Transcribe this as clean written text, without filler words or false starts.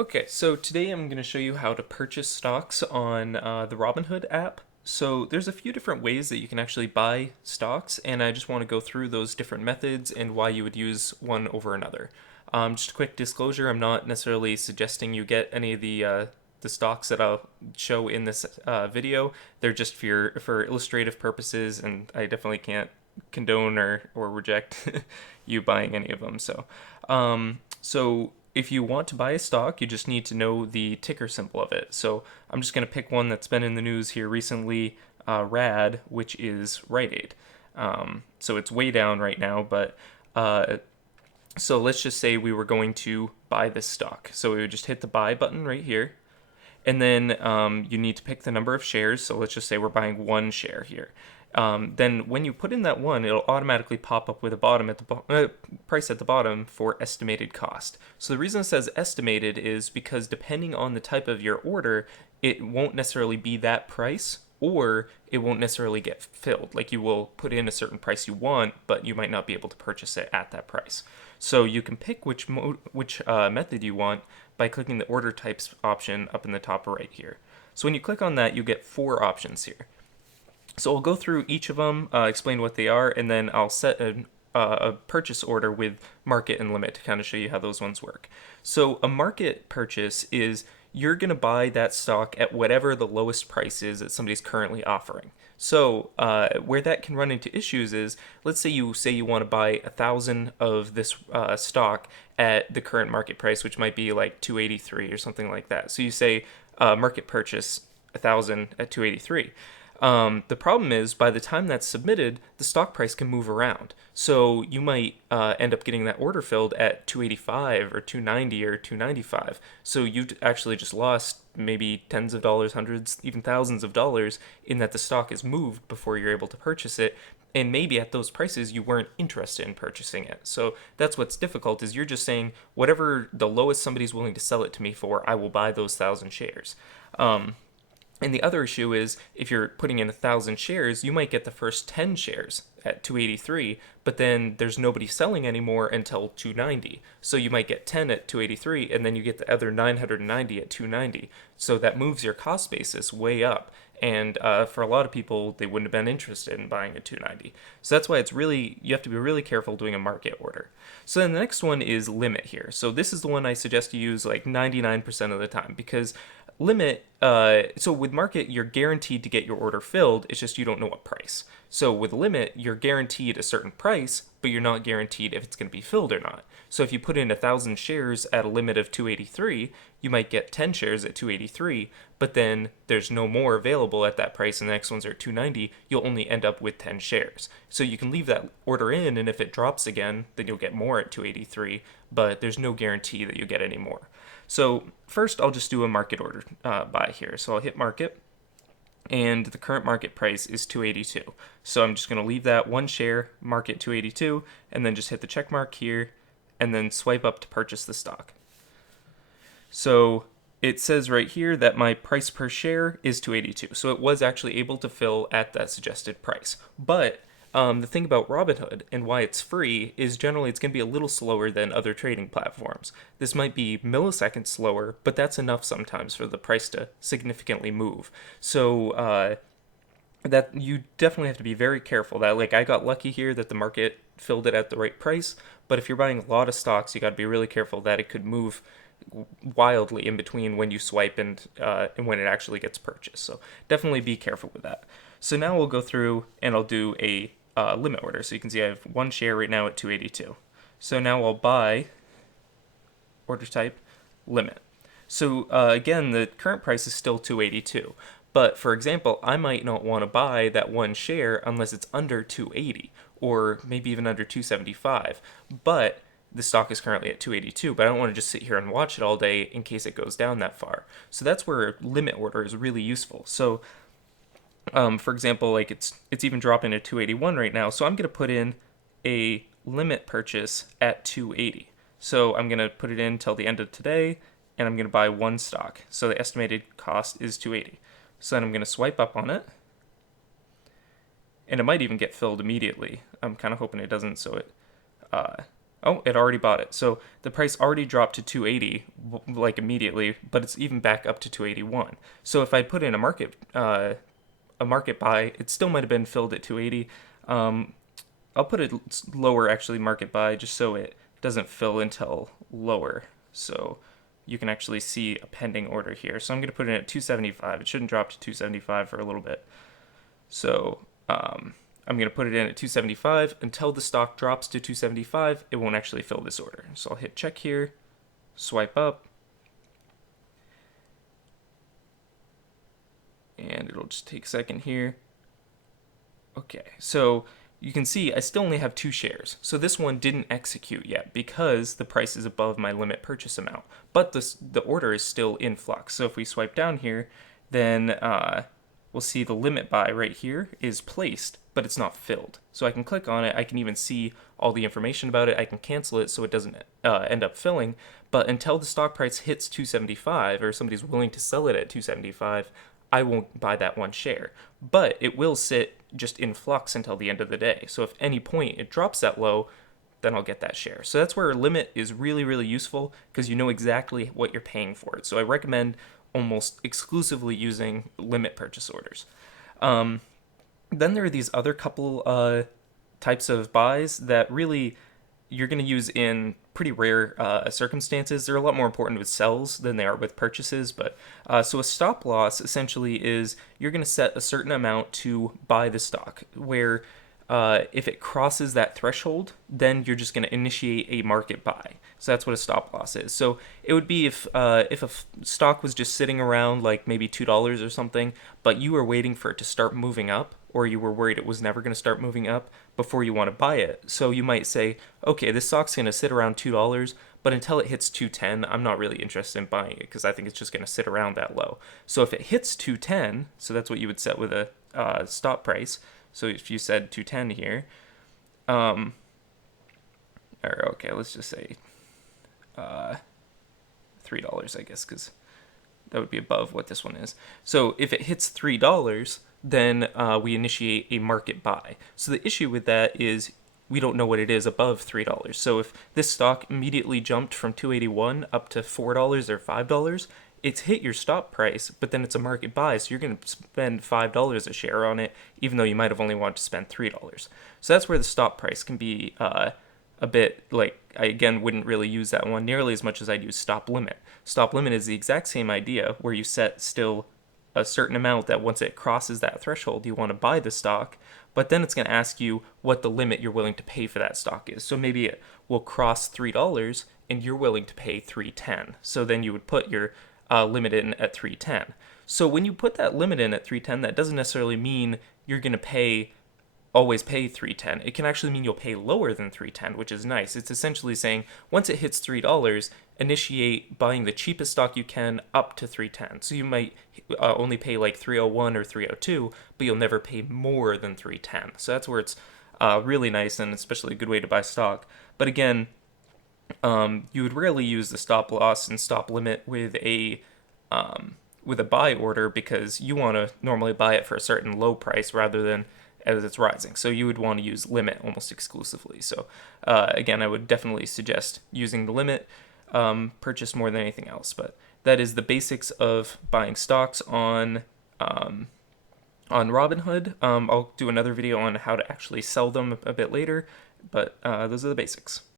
Okay, so today I'm going to show you how to purchase stocks on the Robinhood app. So there's a few different ways that you can actually buy stocks, and I just want to go through those different methods and why you would use one over another. Just a quick disclosure: I'm not necessarily suggesting you get any of the stocks that I'll show in this video. They're just for illustrative purposes, and I definitely can't condone or reject you buying any of them. So if you want to buy a stock, you just need to know the ticker symbol of it. So I'm just going to pick one that's been in the news here recently, RAD, which is Rite-Aid. So it's way down right now, but so let's just say we were going to buy this stock. So we would just hit the buy button right here, and then you need to pick the number of shares. So let's just say we're buying one share here. Then when you put in that one, it'll automatically pop up with a price at the bottom for estimated cost. So the reason it says estimated is because depending on the type of your order, it won't necessarily be that price, or it won't necessarily get filled. Like, you will put in a certain price you want, but you might not be able to purchase it at that price. So you can pick which method you want by clicking the order types option up in the top right here. So when you click on that, you get four options here. So I'll go through each of them, explain what they are, and then I'll set a purchase order with market and limit to kind of show you how those ones work. So a market purchase is you're going to buy that stock at whatever the lowest price is that somebody's currently offering. So where that can run into issues is, let's say you want to buy 1,000 of this stock at the current market price, which might be like 283 or something like that. So you say market purchase 1,000 at 283. The problem is, by the time that's submitted, the stock price can move around. So you might end up getting that order filled at 285 or 290 or 295. So you've actually just lost maybe tens of dollars, hundreds, even thousands of dollars in that the stock is moved before you're able to purchase it. And maybe at those prices you weren't interested in purchasing it. So that's what's difficult, is you're just saying whatever the lowest somebody's willing to sell it to me for, I will buy those 1,000 shares. And the other issue is, if you're putting in 1,000 shares, you might get the first 10 shares at 283, but then there's nobody selling anymore until 290. So you might get 10 at 283, and then you get the other 990 at 290. So that moves your cost basis way up. And for a lot of people, they wouldn't have been interested in buying at 290. So that's why you have to be really careful doing a market order. So then the next one is limit here. So this is the one I suggest you use like 99% of the time, because limit, so with market, you're guaranteed to get your order filled. It's just you don't know what price. So with limit, you're guaranteed a certain price, but you're not guaranteed if it's going to be filled or not. So if you put in 1,000 shares at a limit of 283, you might get 10 shares at 283, but then there's no more available at that price, and the next ones are 290. You'll only end up with 10 shares. So you can leave that order in, and if it drops again, then you'll get more at 283, but there's no guarantee that you get any more. So first, I'll just do a market order buy here. So I'll hit market, and the current market price is 282. So I'm just going to leave that one share, market 282, and then just hit the check mark here, and then swipe up to purchase the stock. So it says right here that my price per share is 282. So it was actually able to fill at that suggested price. But the thing about Robinhood and why it's free is generally it's going to be a little slower than other trading platforms. This might be milliseconds slower, but that's enough sometimes for the price to significantly move. So that you definitely have to be very careful. That, like, I got lucky here that the market filled it at the right price, but if you're buying a lot of stocks, you got to be really careful that it could move wildly in between when you swipe and when it actually gets purchased. So definitely be careful with that. So now we'll go through and I'll do a limit order. So you can see I have one share right now at 282. So now I'll buy, order type, limit. So again, the current price is still 282. But for example, I might not want to buy that one share unless it's under 280 or maybe even under 275. But the stock is currently at 282, but I don't want to just sit here and watch it all day in case it goes down that far. So that's where limit order is really useful. So for example, like it's even dropping to 281 right now. So I'm going to put in a limit purchase at 280. So I'm going to put it in till the end of today, and I'm going to buy one stock. So the estimated cost is 280. So then I'm going to swipe up on it, and it might even get filled immediately. I'm kind of hoping it doesn't, so Oh, it already bought it. So the price already dropped to 280 like immediately, but it's even back up to 281. So if I put in a market buy, it still might have been filled at 280. Um, I'll put it lower actually market buy just so it doesn't fill until lower. So you can actually see a pending order here. So I'm going to put it in at 275. It shouldn't drop to 275 for a little bit. So I'm going to put it in at 275 until the stock drops to 275. It won't actually fill this order. So I'll hit check here, swipe up, and it'll just take a second here. Okay, so you can see I still only have 2 shares. So this one didn't execute yet because the price is above my limit purchase amount. But the order is still in flux. So if we swipe down here, then we'll see the limit buy right here is placed, but it's not filled. So I can click on it. I can even see all the information about it. I can cancel it so it doesn't end up filling. But until the stock price hits 275 or somebody's willing to sell it at 275, I won't buy that 1 share. But it will sit just in flux until the end of the day. So if any point it drops that low, then I'll get that share. So that's where a limit is really, really useful because you know exactly what you're paying for it. So I recommend almost exclusively using limit purchase orders. Then there are these other couple types of buys that really you're going to use in pretty rare circumstances. They're a lot more important with sells than they are with purchases. But so a stop loss essentially is you're going to set a certain amount to buy the stock, where if it crosses that threshold, then you're just going to initiate a market buy. So that's what a stop loss is. So it would be if a stock was just sitting around like maybe $2 or something, but you were waiting for it to start moving up, or you were worried it was never going to start moving up before you want to buy it. So you might say, okay, this stock's going to sit around $2, but until it hits 210, I'm not really interested in buying it because I think it's just going to sit around that low. So if it hits 210, so that's what you would set with a stop price. So if you said 210 here, or okay, let's just say $3, I guess, because that would be above what this one is. So if it hits $3, then we initiate a market buy. So the issue with that is we don't know what it is above $3. So if this stock immediately jumped from 281 up to $4 or $5, it's hit your stop price, but then it's a market buy, so you're going to spend $5 a share on it, even though you might have only wanted to spend $3. So that's where the stop price can be a bit like, I again wouldn't really use that one nearly as much as I'd use stop limit. Stop limit is the exact same idea, where you set still a certain amount that once it crosses that threshold, you want to buy the stock, but then it's going to ask you what the limit you're willing to pay for that stock is. So maybe it will cross $3 and you're willing to pay $3.10. So then you would put your limit in at 310. So when you put that limit in at 310, that doesn't necessarily mean you're going to always pay 310. It can actually mean you'll pay lower than 310, which is nice. It's essentially saying once it hits $3, initiate buying the cheapest stock you can up to 310. So you might only pay like 301 or 302, but you'll never pay more than 310. So that's where it's really nice and especially a good way to buy stock. But again, you would rarely use the stop loss and stop limit with a buy order because you want to normally buy it for a certain low price rather than as it's rising. So you would want to use limit almost exclusively. So again, I would definitely suggest using the limit purchase more than anything else. But that is the basics of buying stocks on Robinhood. I'll do another video on how to actually sell them a bit later, but those are the basics.